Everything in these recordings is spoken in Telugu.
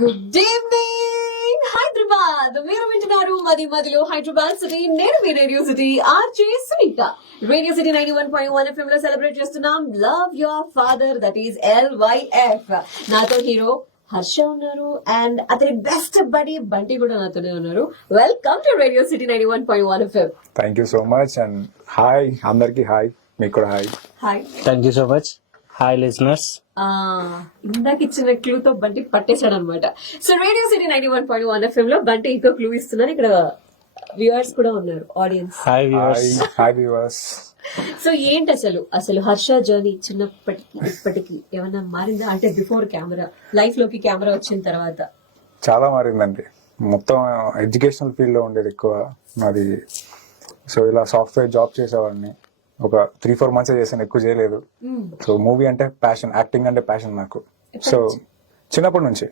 Good evening Hyderabad. మీరు వింటున్నారు మది మదిలో హైదరాబాద్ సిటీ. నేను మీ radio city RJ Sunitha. Radio city 91.1 FM లో సెలబ్రేట్ చేస్తున్నాం love your father, that is LYF. నాతో హీరో హర్ష ఉన్నారు అండ్ అతని బెస్ట్ బడీ బంటి కూడా నాతోనే ఉన్నారు. Welcome to radio city 91.1 FM. Thank you so much and hi అందరికి. హాయ్ మీకు కూడా hi. Hi. Thank you so much. Hi listeners. ఇందాక ఇచ్చిన క్లూ తో బంటి పట్టేశాడు అనమాట. సో రేడియో సిటీ 91.1 FM లో బంటి ఇంకో క్లూ ఇస్తున్నాను. ఇక్కడ వ్యూవర్స్ కూడా ఉన్నారు, audience. Hi viewers. Hi viewers. So ఏంటి అసలు హర్ష జర్నీ చిన్నప్పటికి ఇప్పటికి ఏమన్నా మారిందా? అంటే బిఫోర్ కెమెరా, లైఫ్ లోకి కెమెరా వచ్చిన తర్వాత చాలా మారిందండి. మొత్తం ఎడ్యుకేషనల్ ఫీల్డ్ లో ఉండేది ఎక్కువ నాది. సో ఇలా సాఫ్ట్వేర్ జాబ్ చేసేవాడిని. ఒక 3-4 months చేశాను, ఎక్కువ చేయలేదు. సో మూవీ అంటే ప్యాషన్, యాక్టింగ్ అంటే ప్యాషన్ నాకు. సో చిన్నప్పటి నుంచి.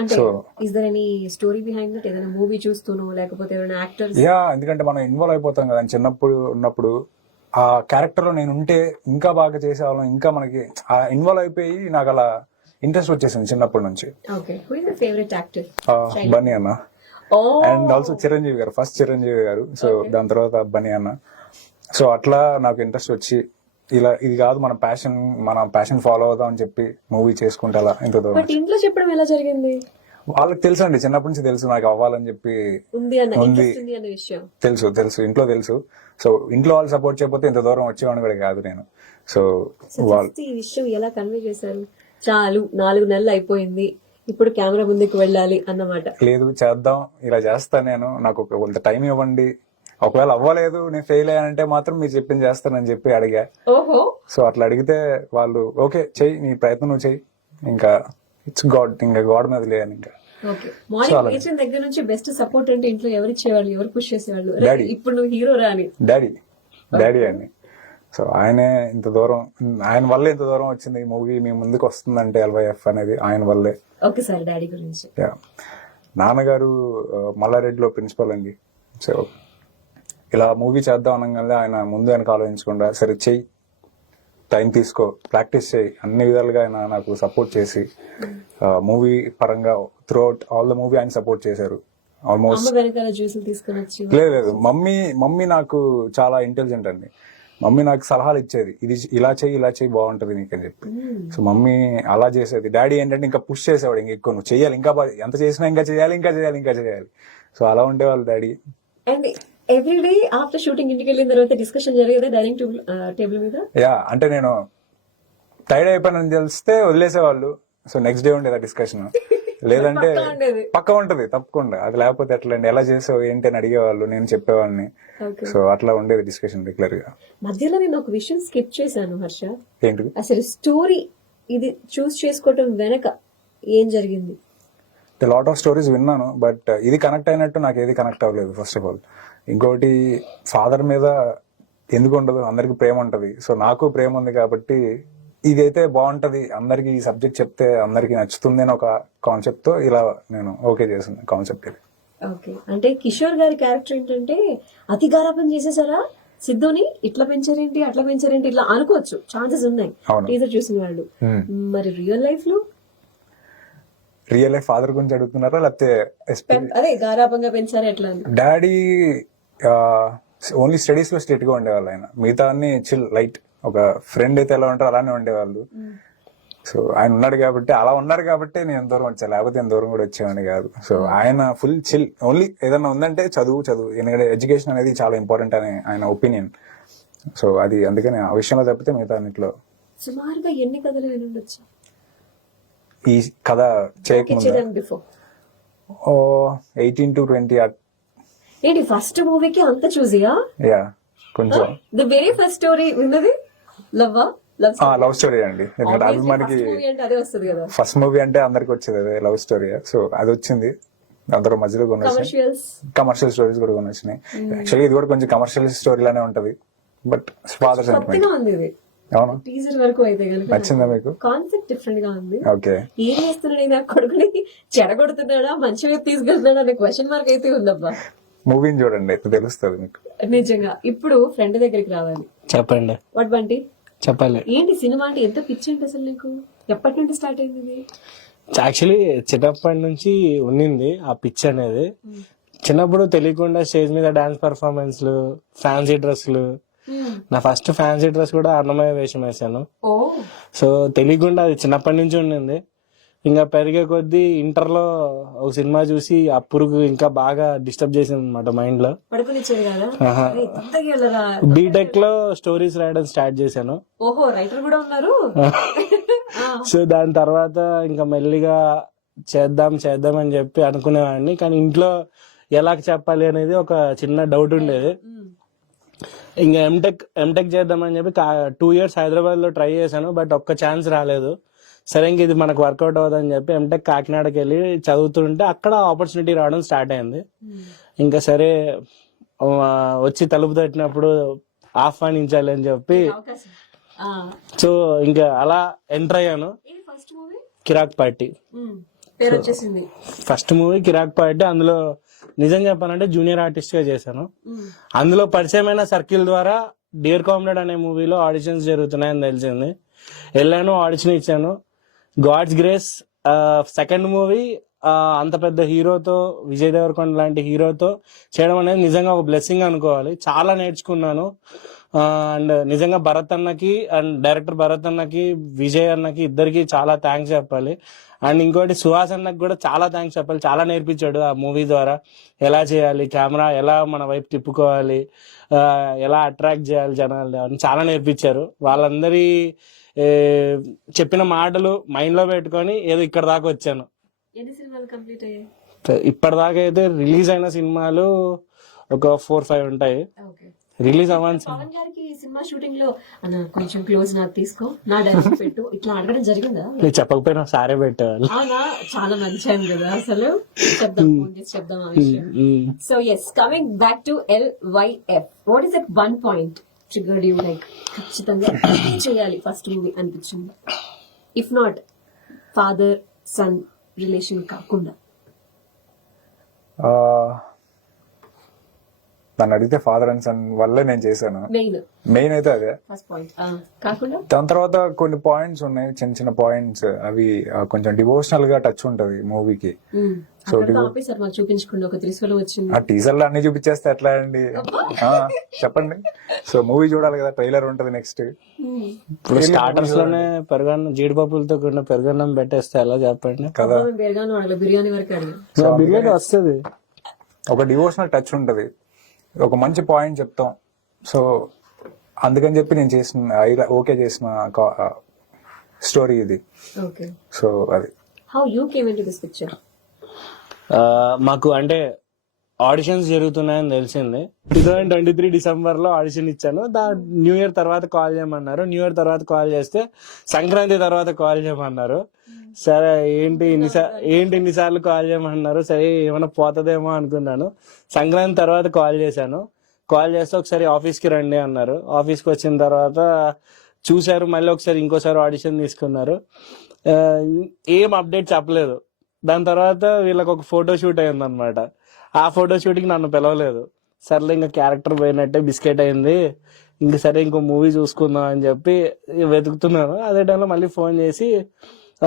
అంటే so is there any story behind that? ఏదైనా మూవీ చూస్తూను లేకపోతే ఏదైనా యాక్టర్స్? యా, ఎందుకంటే మనం ఇన్వాల్వ్ అయిపోతాం కదా చిన్నప్పుడు ఉన్నప్పుడు. ఆ క్యారెక్టర్ లో నేను ఉంటే ఇంకా బాగా చేసేవాళ్ళం, ఇంకా మనకి ఇన్వాల్వ్ అయిపోయి నాకు అలా ఇంట్రెస్ట్ వచ్చేసింది చిన్నప్పటి నుంచి. Okay, who is your favourite actor? Bunny అన్న అండ్ ఆల్సో చిరంజీవి గారు. ఫస్ట్ చిరంజీవి గారు, సో దాని తర్వాత బన్నీ అన్న. సో అట్లా నాకు ఇంట్రెస్ట్ వచ్చి ఇలా ఇది కాదు మన ప్యాషన్ ఫాలో అవుదాం అని చెప్పి మూవీ చేసుకుంటే అలా ఇంత దూరం. బట్ ఇంట్లో చెప్పడం ఎలా జరిగింది? వాళ్ళకి తెలుసు అండి, చిన్నప్పటి నుంచి తెలుసు నాకు అవ్వాలని చెప్పి. ఉంది అన్న విషయం తెలుసు ఇంట్లో తెలుసు. సో ఇంట్లో వాళ్ళు సపోర్ట్ చేయకపోతే ఇంత దూరం వచ్చేవాడిని కూడా కాదు నేను. సో వాళ్ళు ఈ విషయం ఎలా కన్వే చేశారు? చాలు 4 నెలలు అయిపోయింది, ఇప్పుడు కెమెరా ముందుకు వెళ్ళాలి అన్నమాట. లేదు, చేద్దాం, ఇలా చేస్తా నేను, నాకు కొంత టైం ఇవ్వండి, ఒకవేళ అవ్వలేదు నేను ఫెయిల్ అయ్యానంటే మాత్రం మీరు చెప్పింది చేస్తానని చెప్పి అడిగా. ఓహో. సో అట్లా అడిగితే వాళ్ళు ఓకే చెయ్యి, నీ ప్రయత్నం నువ్వు చెయ్యి, ఇంకా ఇట్స్ గాడ్, ఇంకా గాడ్ మీద లేదని. ఇంకా ఓకే. మార్నింగ్ లేచిన దగ్గర నుంచి బెస్ట్ సపోర్ట్ అంటే ఇంట్లో ఎవరు ఇచ్చేవాళ్ళు, ఎవరు పుష్ చేసేవాళ్ళు? డాడీ. ఇప్పుడు నువ్వు హీరో రాని డాడీ అని. సో ఆయనే ఇంత దూరం, ఆయన వల్లే ఇంత దూరం వచ్చింది. ఈ మూవీ మీ ముందుకు వస్తుందంటే LYF అనేది ఆయన వల్లే. ఓకే సార్, డాడీ గురించి. నాన్నగారు మల్లారెడ్డిలో ప్రిన్సిపల్ అండి. సో ఇలా మూవీ చేద్దాం అనగానే ఆయన ముందు వెనక ఆలోచించకుండా సరే చెయ్యి, టైం తీసుకో, ప్రాక్టీస్ చేయి, అన్ని విధాలుగా ఆయన నాకు సపోర్ట్ చేసి మూవీ పరంగా through out all the movie ఆయన సపోర్ట్ చేశారు. ఆల్మోస్ట్ లేదు, మమ్మీ నాకు చాలా ఇంటెలిజెంట్ అండి. మమ్మీ నాకు సలహాలు ఇచ్చేది, ఇది ఇలా చేయి బాగుంటది నీకు అని చెప్పి. సో మమ్మీ అలా చేసేది. డాడీ ఏంటంటే ఇంకా పుష్ చేసేవాడు, ఇంకా ఎక్కువ నువ్వు చెయ్యాలి, ఇంకా ఎంత చేసినా ఇంకా చేయాలి. సో అలా ఉండేవాళ్ళు daddy. And every day after shooting ఇంటికి వెళ్ళిన తర్వాత డిస్కషన్ జరిగేదా డైనింగ్ టేబుల్ మీద? యా, అంటే నేను టైర్డ్ అయిపోయానని తెలిస్తే వదిలేసేవాళ్ళు. సో నెక్స్ట్ డే ఉండేది డిస్కషన్. లేదంటే పక్క ఉంటది తప్పకుండా, అది లేకపోతే ఎట్లా అండి, ఎలా చేసావు ఏంటి అని అడిగేవాళ్ళు, నేను చెప్పేవాళ్ళని. సో అట్లా ఉండేది డిస్కషన్ రెగ్యులర్ గా. మధ్యలో నేను ఒక విషయం స్కిప్ చేశాను హర్ష. ఏంటి? అసలు స్టోరీ ఇది చూస్ చేసుకోవటం వెనక ఏం జరిగింది? లాట్ ఆఫ్ స్టోరీస్ విన్నాను, బట్ ఇది కనెక్ట్ అయినట్టు నాకు ఏది కనెక్ట్ అవ్వలేదు. ఫస్ట్ ఆఫ్ ఆల్ ఇంకోటి, ఫాదర్ మీద ఎందుకు ఉండదు, అందరికి ప్రేమ ఉంటది. సో నాకు ప్రేమ ఉంది కాబట్టి ఇదైతే బాగుంటది, అందరికి ఈ సబ్జెక్ట్ చెప్తే అందరికి నచ్చుతుంది అని ఒక కాన్సెప్ట్ తో ఇలా నేను ఓకే చేసిన కాన్సెప్ట్ ఇది. ఓకే. అంటే కిషోర్ గారి క్యారెక్టర్ ఏంటంటే అతి గారాబం చేసేసారా సిద్ధుని, ఇట్లా పెంచారేంటి అట్లా పెంచారేంటి ఇట్లా అనుకోవచ్చు, ఛాన్సెస్ ఉన్నాయి టీజర్ చూసిన వాళ్ళు. మరి రియల్ లైఫ్ ఫాదర్ గురించి అడుగుతున్నారా లేకపోతే అదే గారాబంగా పెంచారా ఎట్లా? డాడీ ఓన్లీ స్టడీస్ లో స్ట్రిక్ట్ గా ఉండేవాళ్ళు, ఆయన మిగతా అన్ని చిల్ లైట్. ఒక ఫ్రెండ్ అయితే ఎలా ఉంటారో అలానే ఉండేవాళ్ళు. సో ఆయన ఉన్నారు కాబట్టి నేను ఎంత దూరం వచ్చా, లేకపోతే ఎంత దూరం కూడా వచ్చేవాడిని కాదు. సో ఆయన ఫుల్ చిల్. ఓన్లీ ఏదన్నా ఉందంటే చదువు, ఎందుకంటే ఎడ్యుకేషన్ అనేది చాలా ఇంపార్టెంట్ అని ఆయన ఒపీనియన్. సో అది అందుకని ఆ విషయంలో తప్పితే మిగతా అన్నిట్లో. సుమారుగా ఎన్ని కథలు వినుండొచ్చు ఈ కథ చేయకముందు? 18 to 20. ఏంటి ఫస్ట్ మూవీకి అంత చూసియా? యా, కొంచెం. ది వెరీ ఫస్ట్ స్టోరీ ఉన్నది లవ్ స్టోరీ అండి. ఎందుకంటే అది మనకి ఫస్ట్ మూవీ అంటే అందరికి వచ్చేది అదే లవ్ స్టోరీ. సో అది వచ్చింది, అందరూ మధ్యలో కమర్షియల్ స్టోరీస్ కూడా వచ్చినాయి. యాక్చువల్లీ ఇది కూడా కొంచెం కమర్షియల్ స్టోరీ లానే ఉంటది, బట్ ఫాదర్ సెంటిమెంట్. అవును, టీజర్ వరకు అయితే నచ్చిందా మీకు? కాన్సెప్ట్ డిఫరెంట్ గా ఉంది. ఓకే, ఏం చేస్తున్నాడు నా కొడుకుని, చెడగొడుతున్నాడా మంచి వైపు తీసుకెళ్తున్నాడా అనే క్వశ్చన్ మార్క్ అయితే ఉందబ్బా. మూవీని చూడండి తెలుస్తుంది మీకు. నిజంగా. ఇప్పుడు ఫ్రెండ్ దగ్గరికి రావాలి. చెప్పండి. వాట్ బంటి చెప్పాలి. ఏంటి సినిమా అంటే ఎంత పిచ్చి అంటే అసలు నీకు? ఎప్పటి నుండి స్టార్ట్ అయింది? యాక్చువల్లీ చిన్నప్పటి నుంచి ఉన్నింది ఆ పిచ్ అనేది. చిన్నప్పుడు తెలియకుండా స్టేజ్ మీద డాన్స్ పర్ఫార్మెన్స్లు, ఫ్యాన్సీ డ్రెస్సులు. నా ఫస్ట్ ఫ్యాన్సీ డ్రెస్ కూడా అన్నమయ్య వేషం వేసాను. ఓ సో తెలియకుండా అది చిన్నప్పటి నుంచి ఉండింది. ఇంకా పెరిగే కొద్దీ ఇంటర్లో ఒక సినిమా చూసి ఆ పురుగు ఇంకా బాగా డిస్టర్బ్ చేసింది అనమాట మైండ్ లో. పడుకునిచ్చారు కదా. ఆహా. అరే, తొందరగా వెళ్ళరా. బీటెక్ లో స్టోరీస్ రాయడం స్టార్ట్ చేశాను. ఓహో, రైటర్ కూడా ఉన్నారు. సో దాని తర్వాత ఇంకా మెల్లిగా చేద్దాం అని చెప్పి అనుకునేవాడిని. కానీ ఇంట్లో ఎలా చెప్పాలి అనేది ఒక చిన్న డౌట్ ఉండేది. ఇంకా ఎంటెక్ చేద్దామని చెప్పి 2 years హైదరాబాద్ లో ట్రై చేశాను. బట్ ఒక్క ఛాన్స్ రాలేదు. సరే ఇంక ఇది మనకు వర్కౌట్ అవుతుందని చెప్పి ఎంటెక్ కాకినాడకి వెళ్ళి చదువుతుంటే అక్కడ ఆపర్చునిటీ రావడం స్టార్ట్ అయింది. ఇంకా సరే వచ్చి తలుపు తట్టినప్పుడు ఆహ్వానించాలి అని చెప్పి అవకాశం. సో ఇంకా అలా ఎంటర్ అయ్యాను. ఇది ఫస్ట్ మూవీ కిరాక్ పార్టీ పేరు వచ్చేసింది. First movie Kirik Party. అందులో నిజం చెప్పాలంటే జూనియర్ ఆర్టిస్ట్ గా చేశాను. అందులో పరిచయమైన సర్కిల్ ద్వారా డియర్ కామ్రేడ్ అనే మూవీలో ఆడిషన్స్ జరుగుతున్నాయని తెలిసింది. వెళ్ళాను, ఆడిషన్ ఇచ్చాను. గాడ్స్ గ్రేస్ సెకండ్ మూవీ అంత పెద్ద హీరోతో, విజయ్ దేవరకొండ లాంటి హీరోతో చేయడం అనేది నిజంగా ఒక బ్లెస్సింగ్ అనుకోవాలి. చాలా నేర్చుకున్నాను. అండ్ నిజంగా భరత్ అన్నకి అండ్ డైరెక్టర్ భరత్ అన్నకి, విజయ్ అన్నకి ఇద్దరికి చాలా థ్యాంక్స్ చెప్పాలి. అండ్ ఇంకోటి సుహాస్ అన్నకి కూడా చాలా థ్యాంక్స్ చెప్పాలి. చాలా నేర్పించాడు ఆ మూవీ ద్వారా. ఎలా చేయాలి, కెమెరా ఎలా మన వైపు తిప్పుకోవాలి, ఎలా అట్రాక్ట్ చేయాలి జనాలు అని చాలా నేర్పించారు. వాళ్ళందరి చెప్పిన మాటలు మైండ్ లో పెట్టుకొని ఏదో ఇక్కడ దాకా వచ్చాను. ఎన్ని సినిమాలు కంప్లీట్ అయ్యాయి? ఇప్పటిదాకా అయితే రిలీజ్ అయిన సినిమాలు ఒక 4-5 ఉంటాయి. ఓకే. రిలీజ్ అవ్వాలి. పవన్ గారికి ఈ సినిమా షూటింగ్ లో అన్న కొంచెం క్లోజ్ నాకు తీసుకో, నా డైరెక్ట్ పెట్టు, ఇట్లా అడగడం జరిగిందా? నేను చెప్పకపోయినా సారే పెట్టేవాళ్ళు. అవునా? చాలా మంచి ఆయన కదా అసలు. చెప్దాం, ఫోన్ చేసి చెప్దాం ఆ విషయం. So yes, coming back to LYF, what is that one point triggered you, like ఖచ్చితంగా చేయాలి ఫస్ట్ మూవీ అనిపించింది? If not father son relation కాకుండా. నన్ను అడిగితే ఫాదర్ అండ్ సన్ వల్లే నేను చేశాను. మెయిన్ అయితే అదే. ఫస్ట్ పాయింట్ కాకుండా దాని తర్వాత కొన్ని పాయింట్స్ ఉన్నాయి, చిన్న చిన్న పాయింట్స్. అవి కొంచెం డివోషనల్ గా టచ్ ఉంటది మూవీకి. సో ఆఫీసర్ మాకు చూపించకుండా ఒక త్రిశూలం వచ్చింది. ఆ టీజర్ లో అన్ని చూపించేస్తే ఎట్లా అండి? చెప్పండి. సో మూవీ చూడాలి కదా, ట్రైలర్ ఉంటది నెక్స్ట్. ఇప్పుడు స్టార్టర్స్ లోనే పెరుగన్నం, జీడిపప్పులతో కూడిన పెరుగన్నం పెట్టేస్తే ఎలా చెప్పండి కదా. పెరగాను అడగ, బిర్యానీ వరకు అడిగా. బిర్యానీ వస్తుంది. ఒక డివోషనల్ టచ్ ఉంటది, ఒక మంచి పాయింట్ చెప్తాం. సో అందుకని చెప్పి నేను చేసిన ఓకే చేసిన స్టోరీ ఇది. ఓకే. సో అది how you came into this picture? మాకు అంటే ఆడిషన్స్ జరుగుతున్నాయని తెలిసింది. 2023 డిసెంబర్ లో ఆడిషన్ ఇచ్చాను. న్యూ ఇయర్ తర్వాత కాల్ చేయమన్నారు. న్యూ ఇయర్ తర్వాత కాల్ చేస్తే సంక్రాంతి తర్వాత కాల్ చేయమన్నారు. సరే ఏంటి ఇన్నిసార్లు కాల్ చేయమన్నారు. సరే ఏమైనా పోతుందేమో అనుకున్నాను. సంక్రాంతి తర్వాత కాల్ చేశాను. కాల్ చేస్తే ఒకసారి ఆఫీస్కి రండి అన్నారు. ఆఫీస్కి వచ్చిన తర్వాత చూశారు. మళ్ళీ ఒకసారి ఇంకోసారి ఆడిషన్ తీసుకున్నారు. ఏం అప్డేట్ చెప్పలేదు. దాని తర్వాత వీళ్ళకి ఒక ఫోటో షూట్ అయింది అనమాట. ఆ ఫోటో షూట్కి నన్ను పిలవలేదు. సర్లే ఇంకా క్యారెక్టర్ పోయినట్టే బిస్కెట్ అయింది, ఇంక సరే ఇంకో మూవీ చూసుకుందాం అని చెప్పి వెతుకుతున్నాను. అదే టైంలో మళ్ళీ ఫోన్ చేసి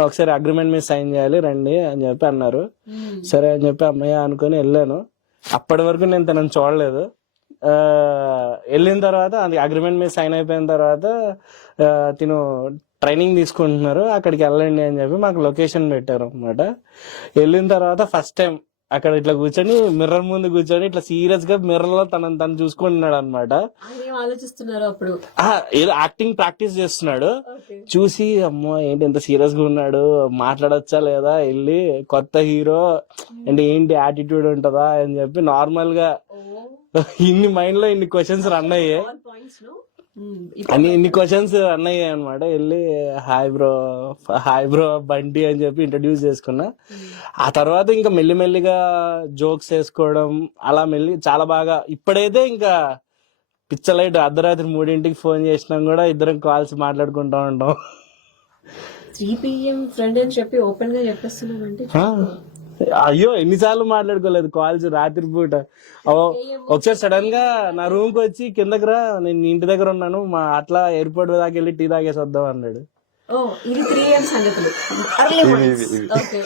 ఒకసారి అగ్రిమెంట్ మీద సైన్ చేయాలి రండి అని చెప్పి అన్నారు. సరే అని చెప్పి అమ్మయ్య అనుకుని వెళ్ళాను. అప్పటి వరకు నేను తనని చూడలేదు. వెళ్ళిన తర్వాత అది అగ్రిమెంట్ మీద సైన్ అయిపోయిన తర్వాత తిను ట్రైనింగ్ తీసుకుంటున్నారు, అక్కడికి వెళ్ళండి అని చెప్పి మాకు లొకేషన్ పెట్టారు అనమాట. వెళ్ళిన తర్వాత ఫస్ట్ టైం అక్కడ ఇట్లా కూర్చొని మిర్రర్ ముందు కూర్చొని ఇట్లా సీరియస్ గా మిర్రర్ లో తను చూసుకుంటున్నాడు అనమాట. ఆలోచిస్తున్నారు అప్పుడు, ఏదో యాక్టింగ్ ప్రాక్టీస్ చేస్తున్నాడు. చూసి అమ్మో ఏంటి ఎంత సీరియస్ గా ఉన్నాడు, మాట్లాడొచ్చా లేదా, వెళ్ళి కొత్త హీరో అంటే ఏంటి యాటిట్యూడ్ ఉంటదా అని చెప్పి నార్మల్ గా ఇన్ని మైండ్ లో ఇన్ని క్వశ్చన్స్ రన్ అయ్యాయి. ఇన్ని క్వశ్చన్స్ రన్ అయ్యాయి అనమాట. వెళ్ళి హాయ్ బ్రో బంటి అని చెప్పి ఇంట్రడ్యూస్ చేసుకున్నా. ఆ తర్వాత ఇంకా మెల్లిమెల్లిగా జోక్స్ వేసుకోవడం అలా చాలా బాగా. ఇప్పుడైతే ఇంకా పిచ్చలైట్ అర్ధరాత్రి 3 ఫోన్ చేసినా కూడా ఇద్దరం కాల్స్ మాట్లాడుకుంటా ఉంటాం. 3 PM ఫ్రెండ్ అని చెప్పి ఓపెన్ గా చెప్పేస్తున్నామంటే అయ్యో ఎన్నిసార్లు మాట్లాడుకోలేదు కాల్స్ రాత్రి పూట. ఒకసారి సడన్ గా నా రూమ్ కి వచ్చి కిందకి రా, నేను ఇంటి దగ్గర ఉన్నాను, అట్లా ఎయిర్పోర్ట్ దాకా వెళ్ళి టీ తాగేసి వద్దాం అన్నాడు. ఓ ఇది 3 years సంగతులు. Early ఇవి ones. ఇవి ఇవి Okay.